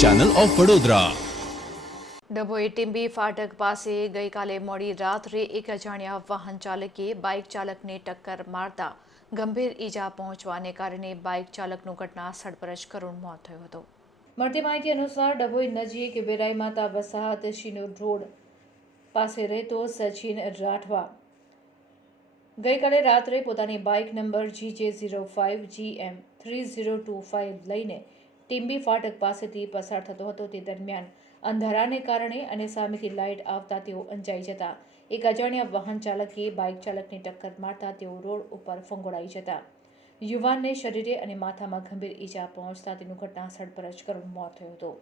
Channel of Vadodara Dabhoi Timbi ફાટક પાસે ગઈકાલે મોડી રાત્રે એક અજાણ્યા વાહન ચાલકે બાઇક ચાલકને ટક્કર મારતા ગંભીર ઈજા પહોંચવાને કારણે બાઇક ચાલકનું ઘટના સ્થળ પર જ કરુણ મોત થયું હતું. મળતી માહિતી અનુસાર ડભોઈ નજીક બેરાઈ માતા વસાહત શિનોર રોડ પાસે રહેતો સચિન રાઠવા ગઈકાલે રાત્રે પોતાની bike number G J zero five G M three zero two five લઈને ટીમ્બી ફાટક પાસેથી પસાર થતો હતો. તે દરમિયાન અંધારાને કારણે અને સામેથી લાઇટ આવતા તેઓ અંજાઈ જતા. એક અજાણ્યા વાહન ચાલકે બાઇક ચાલકને ટક્કર મારતા તેઓ રોડ ઉપર ફંગોળાઈ જતા. યુવાનને શરીરે અને માથામાં ગંભીર ઈજા પહોંચતા તેનું ઘટનાસ્થળ પર જ કરુણ મોત થયું હતું.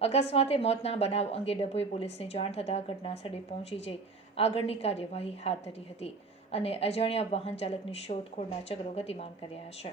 અકસ્માતે મોતના બનાવ અંગે ડભોઈ પોલીસને જાણ થતાં ઘટનાસ્થળે પહોંચી જઈ આગળની કાર્યવાહી હાથ ધરી હતી. અને અજાણ્યા વાહન ચાલકની શોધખોળના ચક્રો ગતિમાન કર્યા છે